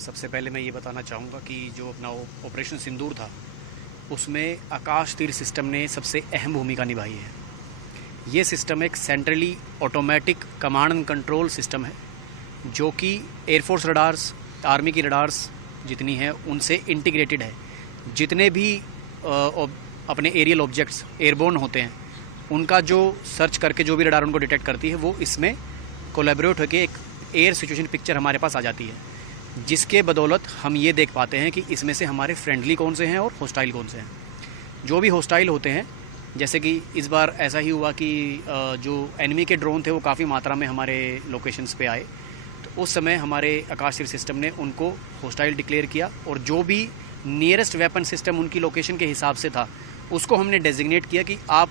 सबसे पहले मैं ये बताना चाहूँगा कि जो अपना ऑपरेशन सिंदूर था उसमें आकाश तीर सिस्टम ने सबसे अहम भूमिका निभाई है। ये सिस्टम एक centrally automatic command and control system है जो कि एयरफोर्स रडार्स, आर्मी की रडार्स जितनी हैं उनसे इंटीग्रेटेड है। जितने भी अपने एरियल ऑब्जेक्ट्स एयरबोर्न होते हैं उनका जो सर्च करके जो भी रडार उनको डिटेक्ट करती है वो इसमें कोलैबोरेट होकर एक एयर सिचुएशन पिक्चर हमारे पास आ जाती है, जिसके बदौलत हम ये देख पाते हैं कि इसमें से हमारे फ्रेंडली कौन से हैं और हॉस्टाइल कौन से हैं। जो भी हॉस्टाइल होते हैं, जैसे कि इस बार ऐसा ही हुआ कि जो एनिमी के ड्रोन थे वो काफ़ी मात्रा में हमारे लोकेशंस पे आए, तो उस समय हमारे आकाश तीर सिस्टम ने उनको हॉस्टाइल डिक्लेयर किया और जो भी नियरेस्ट वेपन सिस्टम उनकी लोकेशन के हिसाब से था उसको हमने डेजिग्नेट किया कि आप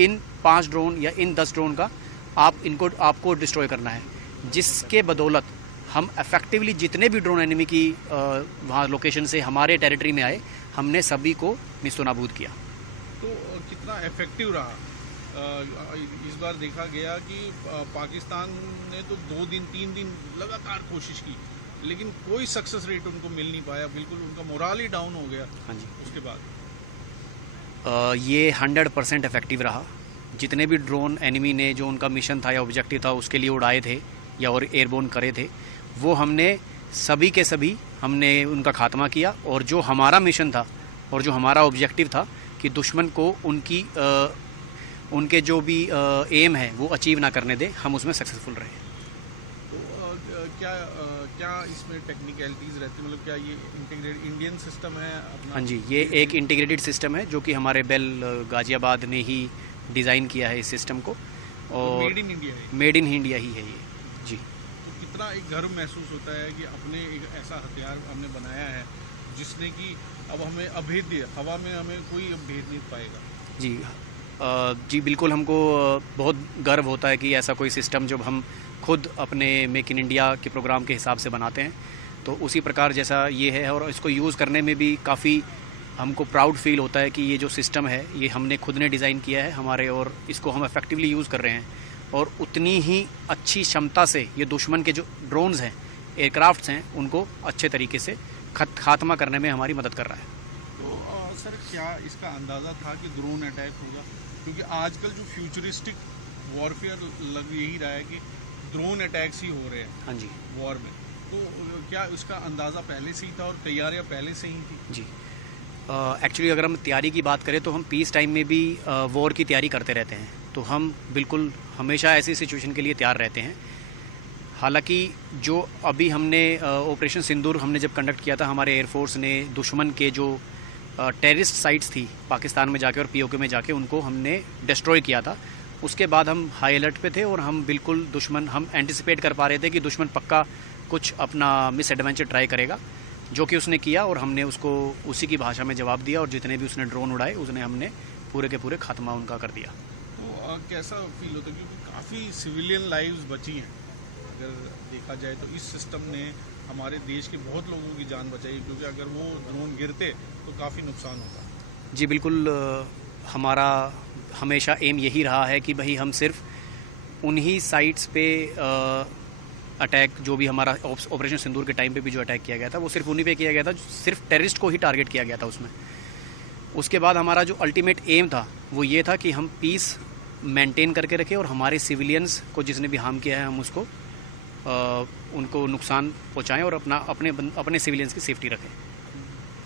इन 5 ड्रोन या इन 10 ड्रोन का आपको डिस्ट्रॉय करना है, जिसके बदौलत हम इफेक्टिवली जितने भी ड्रोन एनिमी की वहाँ लोकेशन से हमारे टेरिटरी में आए हमने सभी को निस्तनाबूद किया। तो कितना इफेक्टिव रहा? इस बार देखा गया कि पाकिस्तान ने तो 2 दिन 3 दिन लगातार कोशिश की लेकिन कोई सक्सेस रेट उनको मिल नहीं पाया, बिल्कुल उनका मोराल ही डाउन हो गया। हाँ जी, उसके बाद ये 100% इफेक्टिव रहा। जितने भी ड्रोन एनिमी ने जो उनका मिशन था या ऑब्जेक्टिव था उसके लिए उड़ाए थे या और एयरबोर्न करे थे, वो हमने सभी के सभी हमने उनका खात्मा किया। और जो हमारा मिशन था और जो हमारा ऑब्जेक्टिव था कि दुश्मन को उनके जो भी एम है वो अचीव ना करने दे, हम उसमें सक्सेसफुल रहे। तो क्या इसमें टेक्निकलिटीज़ रहती है, मतलब क्या ये इंटीग्रेटेड इंडियन सिस्टम है अपना? हाँ जी, ये एक इंटीग्रेटेड सिस्टम है जो कि हमारे बेल गाजियाबाद ने ही डिज़ाइन किया है इस सिस्टम को, और मेड इन इंडिया है। मेड इन इंडिया ही है ये जी। तो कितना एक गर्व महसूस होता है कि अपने एक ऐसा हथियार हमने बनाया है जिसने कि अब हमें अभेद्य, हवा में हमें कोई भेद नहीं पाएगा। जी जी बिल्कुल, हमको बहुत गर्व होता है कि ऐसा कोई सिस्टम जब हम खुद अपने मेक इन इंडिया के प्रोग्राम के हिसाब से बनाते हैं तो उसी प्रकार जैसा ये है, और इसको यूज़ करने में भी काफ़ी हमको प्राउड फील होता है कि ये जो सिस्टम है ये हमने खुद ने डिज़ाइन किया है हमारे, और इसको हम इफेक्टिवली यूज़ कर रहे हैं और उतनी ही अच्छी क्षमता से ये दुश्मन के जो ड्रोन्स हैं, एयरक्राफ्ट्स हैं, उनको अच्छे तरीके से खात्मा करने में हमारी मदद कर रहा है। तो सर क्या इसका अंदाज़ा था कि ड्रोन अटैक होगा? क्योंकि आजकल जो फ्यूचरिस्टिक वॉरफेयर लग यही रहा है कि ड्रोन अटैक्स ही हो रहे हैं। हाँ जी, वॉर में, तो क्या उसका अंदाज़ा पहले से ही था और तैयारियां पहले से ही थी? जी एक्चुअली अगर हम तैयारी की बात करें तो हम पीस टाइम में भी वॉर की तैयारी करते रहते हैं, तो हम बिल्कुल हमेशा ऐसी सिचुएशन के लिए तैयार रहते हैं। हालांकि जो अभी हमने ऑपरेशन सिंदूर हमने जब कंडक्ट किया था, हमारे एयरफोर्स ने दुश्मन के जो टेररिस्ट साइट्स थी पाकिस्तान में जाके और पीओके में जाके उनको हमने डिस्ट्रॉय किया था। उसके बाद हम हाई अलर्ट पे थे और हम बिल्कुल हम एंटिसिपेट कर पा रहे थे कि दुश्मन पक्का कुछ अपना मिस एडवेंचर ट्राई करेगा, जो कि उसने किया और हमने उसको उसी की भाषा में जवाब दिया और जितने भी उसने ड्रोन उड़ाए उसने हमने पूरे के पूरे खात्मा उनका कर दिया। तो कैसा फील होता है, क्योंकि काफ़ी सिविलियन लाइव्स बची हैं अगर देखा जाए तो इस सिस्टम ने हमारे देश के बहुत लोगों की जान बचाई, क्योंकि अगर वो ड्रोन गिरते तो काफ़ी नुकसान होता। जी बिल्कुल, हमारा हमेशा एम यही रहा है कि भाई हम सिर्फ उन्हीं साइट्स पे अटैक, जो भी हमारा ऑपरेशन सिंदूर के टाइम पे भी जो अटैक किया गया था वो सिर्फ उन्हीं पे किया गया था, सिर्फ टेररिस्ट को ही टारगेट किया गया था उसमें। उसके बाद हमारा जो अल्टीमेट एम था वो ये था कि हम पीस मेंटेन करके रखें और हमारे सिविलियंस को जिसने भी हार्म किया है हम उसको उनको नुकसान पहुँचाएँ और अपने सिविलियंस की सेफ्टी रखें।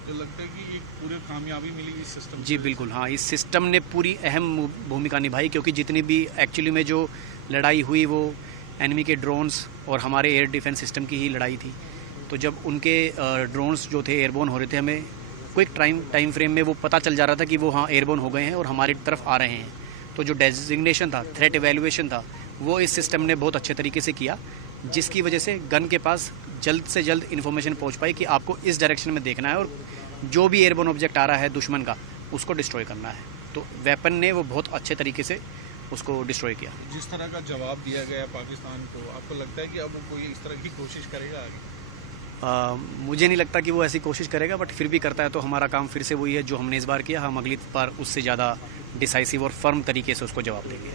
तो लगता है कि एक पूरी कामयाबी मिली इस सिस्टम? जी बिल्कुल, हाँ, इस सिस्टम ने पूरी अहम भूमिका निभाई, क्योंकि जितनी भी एक्चुअली में जो लड़ाई हुई वो एनिमी के ड्रोन्स और हमारे एयर डिफेंस सिस्टम की ही लड़ाई थी। तो जब उनके ड्रोन्स जो थे एयरबोर्न हो रहे थे, हमें क्विक टाइम फ्रेम में वो पता चल जा रहा था कि वो हाँ एयरबोर्न हो गए हैं और हमारी तरफ आ रहे हैं। तो जो डेजिग्नेशन था, थ्रेट एवेल्युएशन था, वो इस सिस्टम ने बहुत अच्छे तरीके से किया, जिसकी वजह से गन के पास जल्द से जल्द इन्फॉर्मेशन पहुंच पाई कि आपको इस डायरेक्शन में देखना है और जो भी एयरबोर्न ऑब्जेक्ट आ रहा है दुश्मन का उसको डिस्ट्रॉय करना है। तो वेपन ने वो बहुत अच्छे तरीके से उसको डिस्ट्रॉय किया। जिस तरह का जवाब दिया गया पाकिस्तान को, आपको लगता है कि अब कोई इस तरह की कोशिश करेगा आगे? मुझे नहीं लगता कि वो ऐसी कोशिश करेगा, बट फिर भी करता है तो हमारा काम फिर से वही है जो हमने इस बार किया। हम अगली बार उससे ज़्यादा डिसाइसिव और फर्म तरीके से उसको जवाब देंगे।